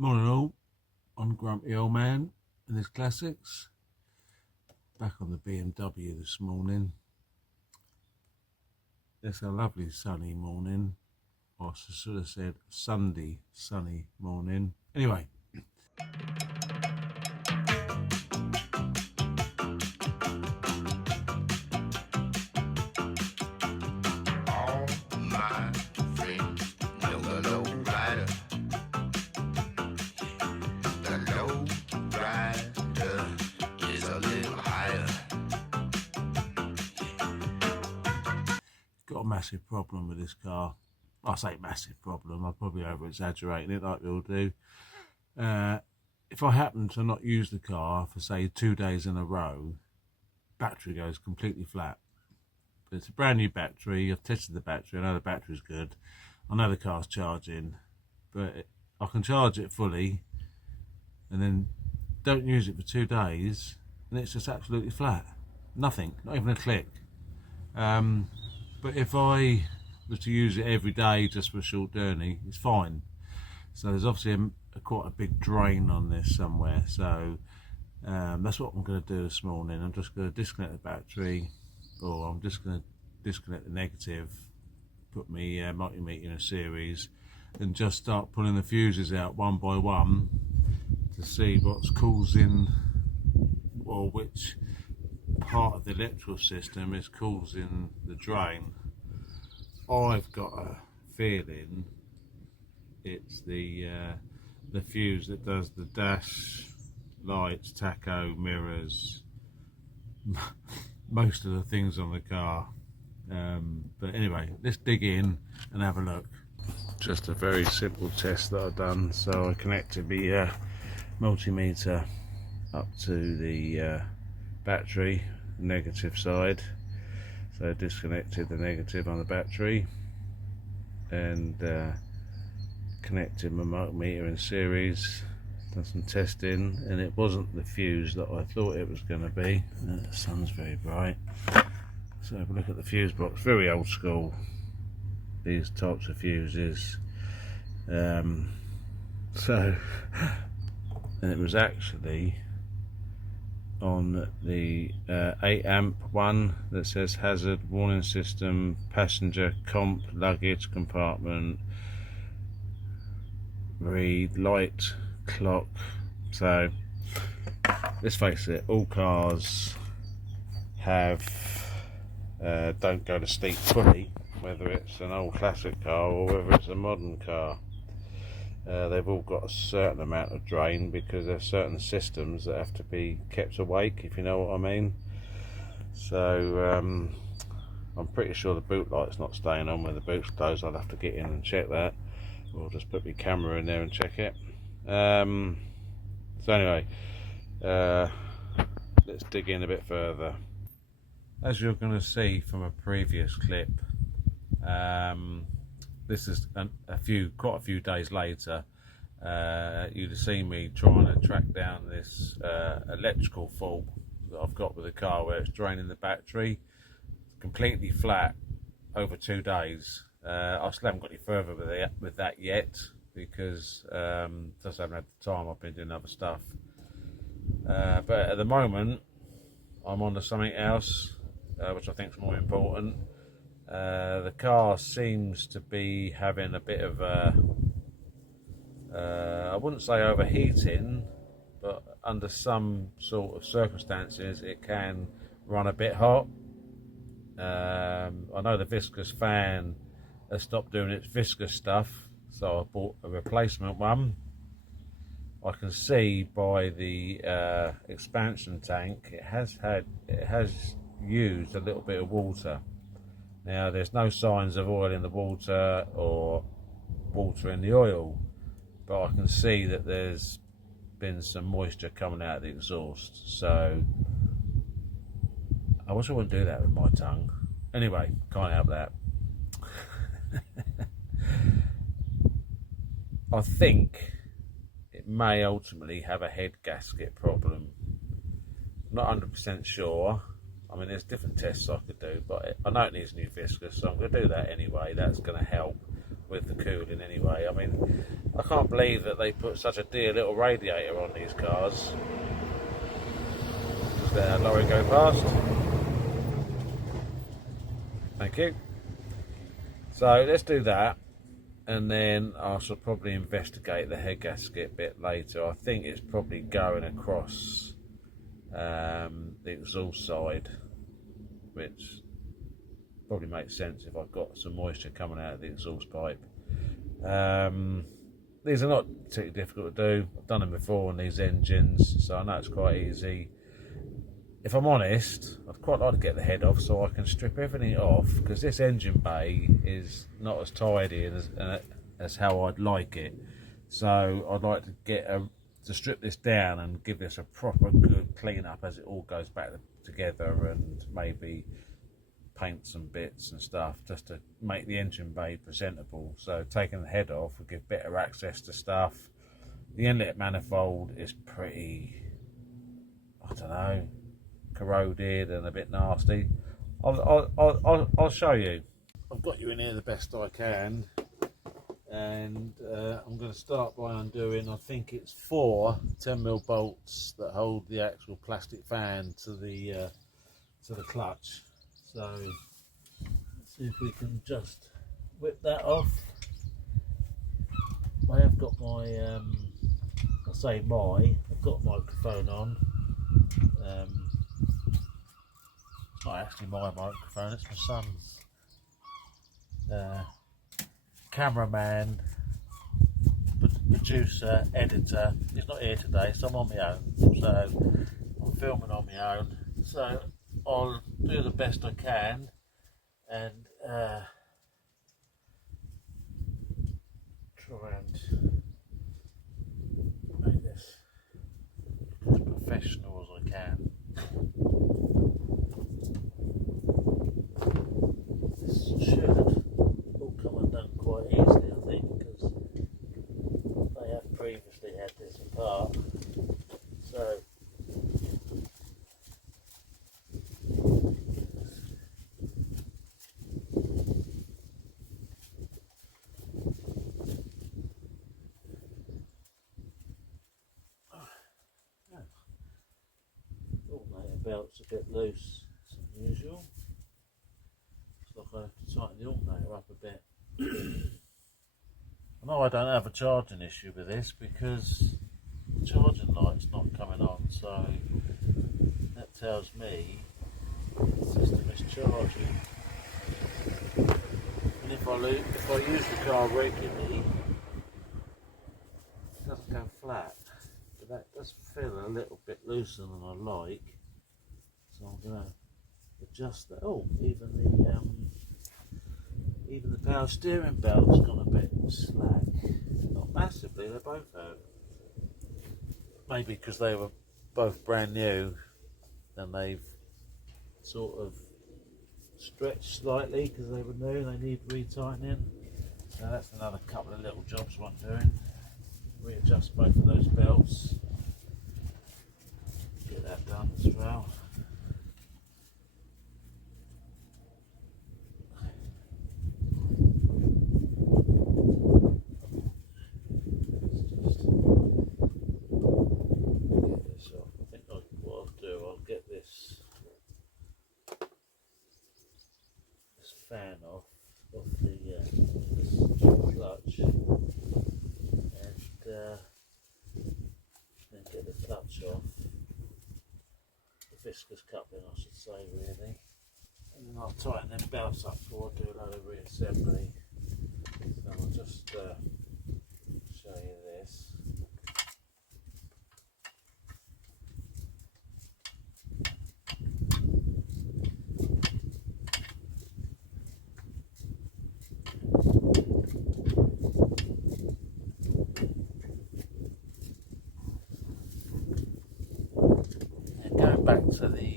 Morning all, I'm Grumpy Old Man in this Classics. Back on the BMW this morning. It's a lovely sunny morning, or I should have said Sunday sunny morning. Anyway. Got a massive problem with this car. I say massive problem, I'm probably over exaggerating it like we all do. If I happen to not use the car for say 2 days in a row, battery goes completely flat. But it's a brand new battery. I've tested the battery, I know the battery's good, I know the car's charging, but I can charge it fully and then don't use it for 2 days and it's just absolutely flat. Nothing, not even a click. But if I was to use it every day just for a short journey, it's fine. So there's obviously quite a big drain on this somewhere. So that's what I'm going to do this morning. I'm just going to disconnect the battery, or I'm just going to disconnect the negative, put my multimeter in a series, and just start pulling the fuses out one by one to see what's causing, or which part of the electrical system is causing the drain. I've got a feeling it's the fuse that does the dash lights, tacho, mirrors, most of the things on the car. But anyway, let's dig in and have a look. Just a very simple test that I've done. So I connected the multimeter up to the battery negative side, so disconnected the negative on the battery and connected my multimeter in series, done some testing, and it wasn't the fuse that I thought it was going to be. The sun's very bright, so have a look at the fuse box. Very old school, these types of fuses. And it was actually on the 8 amp one that says hazard warning system, passenger comp luggage compartment, read light clock. So let's face it, all cars have don't go to sleep fully, whether it's an old classic car or whether it's a modern car. They've all got a certain amount of drain because there's certain systems that have to be kept awake, if you know what I mean. So I'm pretty sure the boot light's not staying on when the boot's closed. I'll have to get in and check that, or just put my camera in there and check it. So anyway, let's dig in a bit further. As you're going to see from a previous clip, this is quite a few days later. You'd have seen me trying to track down this electrical fault that I've got with the car, where it's draining the battery completely flat over 2 days. I still haven't got any further with that yet because just haven't had the time. I've been doing other stuff. But at the moment, I'm on to something else, which I think is more important. The car seems to be having a bit of a, I wouldn't say overheating, but under some sort of circumstances it can run a bit hot. I know the viscous fan has stopped doing its viscous stuff, so I bought a replacement one. I can see by the expansion tank it has used a little bit of water. Now there's no signs of oil in the water or water in the oil, but I can see that there's been some moisture coming out of the exhaust. So I wish I wouldn't do that with my tongue. Anyway, can't help that. I think it may ultimately have a head gasket problem. Not 100% sure. I mean, there's different tests I could do, but I know it needs new viscous, so I'm going to do that anyway. That's going to help. with the cooling anyway. I mean, I can't believe that they put such a dear little radiator on these cars. Just let that lorry go past. Thank you. So let's do that, and then I shall probably investigate the head gasket a bit later. I think it's probably going across the exhaust side, which probably makes sense if I've got some moisture coming out of the exhaust pipe. These are not particularly difficult to do. I've done them before on these engines, so I know it's quite easy. If I'm honest, I'd quite like to get the head off so I can strip everything off, because this engine bay is not as tidy as how I'd like it. So I'd like to to strip this down and give this a proper good clean up as it all goes back together, and maybe paint some bits and stuff just to make the engine bay presentable. So taking the head off will give better access to stuff. The inlet manifold is pretty, I don't know, corroded and a bit nasty. I'll show you. I've got you in here the best I can, and I'm going to start by undoing, I think it's 4 10mm bolts that hold the actual plastic fan to the clutch. So let's see if we can just whip that off. I have got my, I've got a microphone on. It's not actually my microphone, it's my son's. Cameraman, producer, editor. He's not here today, so I'm on my own. So I'm filming on my own. So I'll do the best I can, and try and make this as professional as I can. This should all come undone quite easily, I think, because they have previously had this apart. So alternator belt's a bit loose, as usual. Looks like I have to tighten the alternator up a bit. I know I don't have a charging issue with this because the charging light's not coming on, so that tells me the system is charging. And if I use the car regularly, it doesn't go flat. But that does feel a little bit looser than I like, so I'm going to adjust that. Oh, even the power steering belt's gone a bit slack. Not massively, they're both out. Maybe because they were both brand new, and they've sort of stretched slightly because they were new. They need retightening. So that's another couple of little jobs I'm doing. Readjust both of those belts. Get that done as well. Fan off the clutch, and then get the clutch off, the viscous coupling I should say really, and then I'll tighten them belts up before I do a load of reassembly. So I'll just show you this. Back to the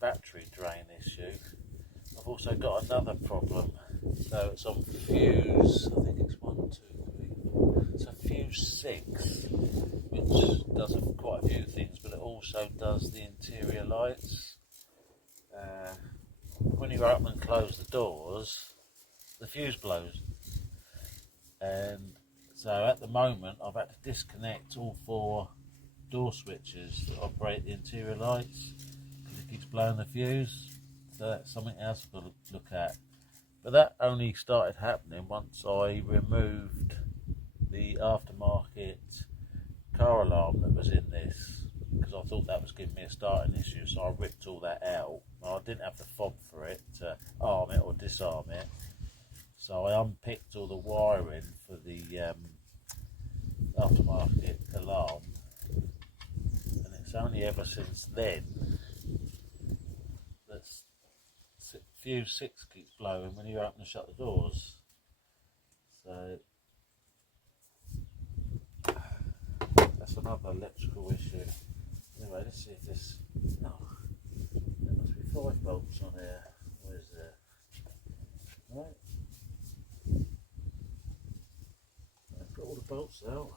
battery drain issue, I've also got another problem. So it's on fuse, I think it's 1, 2, 3, 4. So fuse 6, which does quite a few things, but it also does the interior lights. When you open and close the doors, the fuse blows. And so at the moment I've had to disconnect all 4 door switches that operate the interior lights because it keeps blowing the fuse. So that's something else I've got to look at. But that only started happening once I removed the aftermarket car alarm that was in this, because I thought that was giving me a starting issue, so I ripped all that out. I didn't have the fob for it to arm it or disarm it, so I unpicked all the wiring for the aftermarket alarm, and it's only ever since then that fuse 6 keeps blowing when you open and shut the doors. So that's another electrical issue. Anyway, let's see if this. Oh, there must be 5 bolts on here. Where's there? Right. I've got all the bolts out.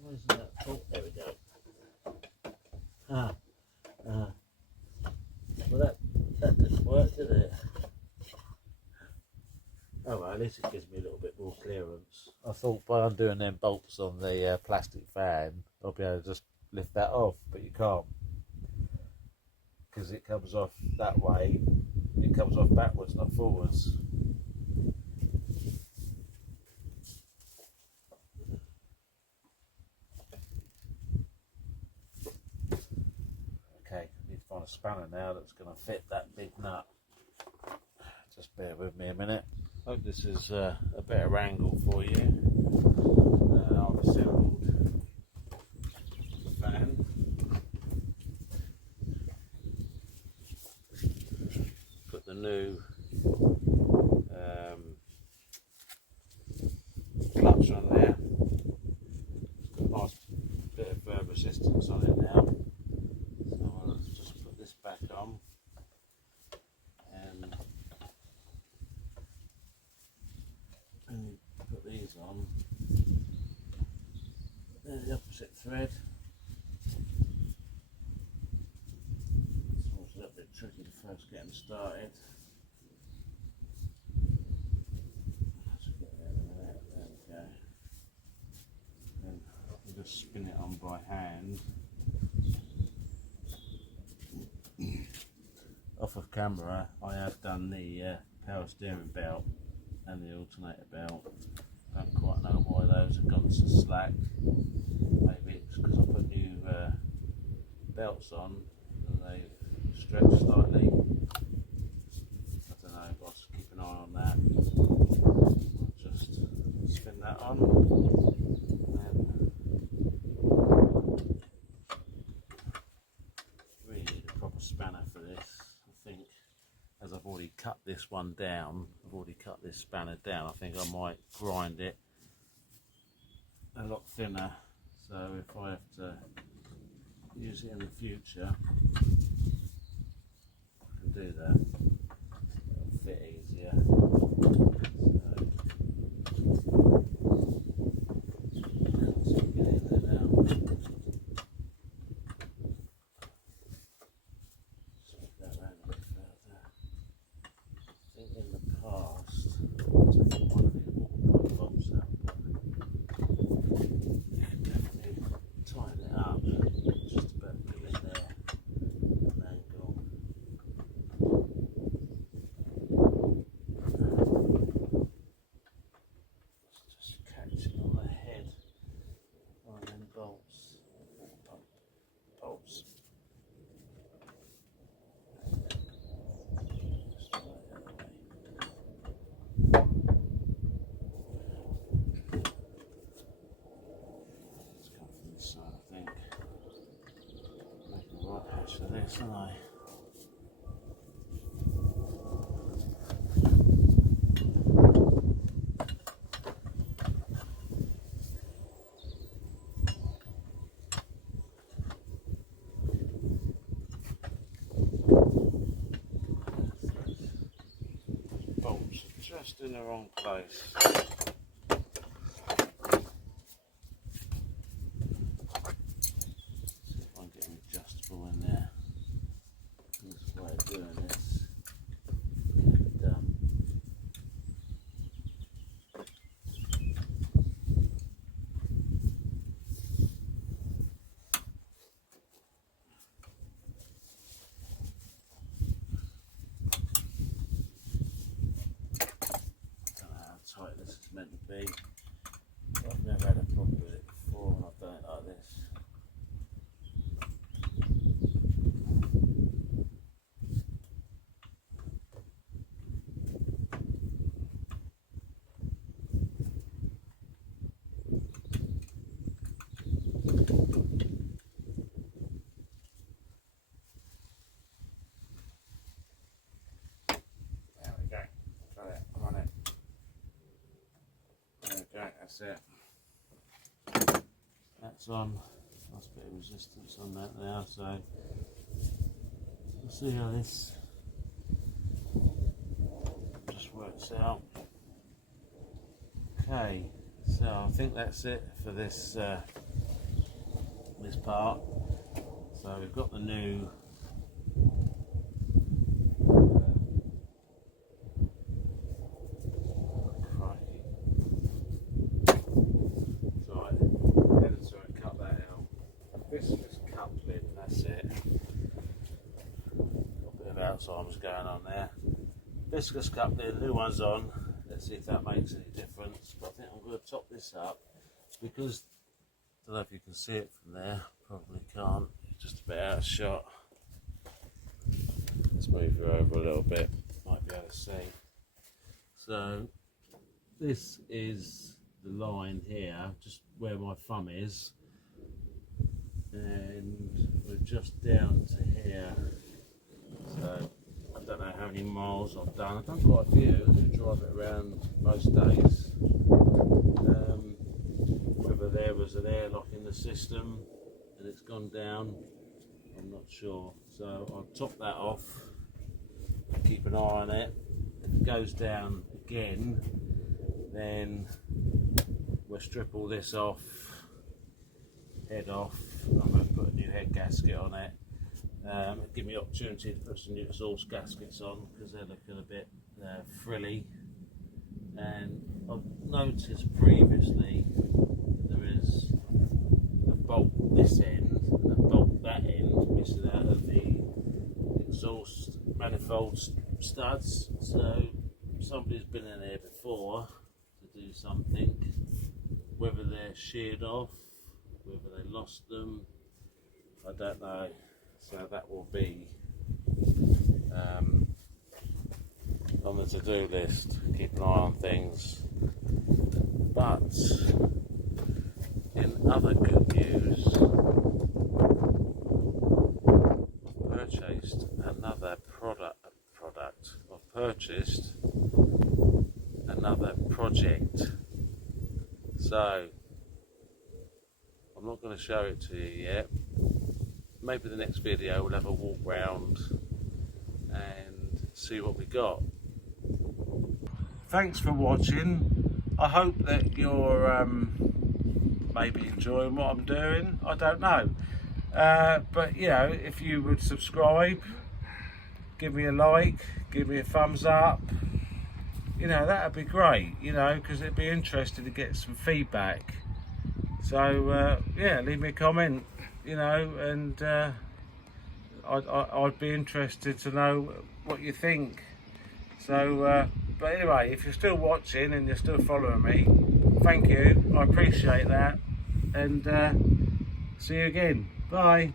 Where's that? Oh, there we go. Well, that didn't work, did it? Oh well, at least it gives me a little bit more clearance. I thought by undoing them bolts on the plastic fan, I'll be able to just lift that off, but you can't, because it comes off that way. It comes off backwards, not forwards. Okay, I need to find a spanner now that's going to fit that big nut. Just bear with me a minute. Hope this is a better angle for you. I've assembled the fan. Put the new clutch on there. It's got a nice bit of resistance on it now. So I'll just put this back on. And put these on. There's the opposite thread. It's always a little bit tricky to first get them started. Let's get there in a minute. There we go. Then I'll just spin it on by hand. Off of camera, I have done the power steering belt and the alternator belt. I don't quite know why those have gone so slack. Maybe it's because I put new belts on and they've stretched slightly. I don't know, but I'll just keep an eye on that. I'll just spin that on. And really need a proper spanner for this. I think, as I've already cut this one down, I've already cut this spanner down, I think I might grind it a lot thinner, so if I have to use it in the future, I can do that. It'll fit easier. So get in there now. Switch that around a bit further. I think in the past, I took one of these waterproof bolts out, but you can definitely tighten it up. Just about get in there, an angle. Just catch it on the head on them bolts. Bolts. I think make a right hash of this, don't I? Bolts are just in the wrong place. Adjustable in there. This way of doing this can be done. that's it. That's on. Nice bit of resistance on that now, so we'll see how this just works out. Okay, so I think that's it for this this part. So we've got the new Alzheimer's going on there. Viscous coupling, new one's on. Let's see if that makes any difference. But I think I'm going to top this up because I don't know if you can see it from there. Probably can't. It's just a bit out of shot. Let's move you over a little bit. Might be able to see. So this is the line here, just where my thumb is, and we're just down to here. So I don't know how many miles I've done. I've done quite a few. I drive it around most days. Whether there was an airlock in the system and it's gone down, I'm not sure. So I'll top that off, keep an eye on it. If it goes down again, then we'll strip all this off, head off. I'm going to put a new head gasket on it. Give me the opportunity to put some new exhaust gaskets on because they're looking a bit frilly. And I've noticed previously there is a bolt this end and a bolt that end missing out of the exhaust manifold studs. So somebody's been in there before to do something, whether they're sheared off, whether they lost them, I don't know. So that will be on the to-do list. Keep an eye on things. But in other good news, I've purchased another product. I've purchased another project. So I'm not going to show it to you yet. Maybe the next video we'll have a walk round and see what we got. Thanks for watching. I hope that you're maybe enjoying what I'm doing. I don't know. But you know, if you would subscribe, give me a like, give me a thumbs up, you know, that would be great, you know, because it'd be interesting to get some feedback. So yeah, leave me a comment, you know, and I'd be interested to know what you think. So but anyway, if you're still watching and you're still following me, thank you, I appreciate that, and see you again. Bye.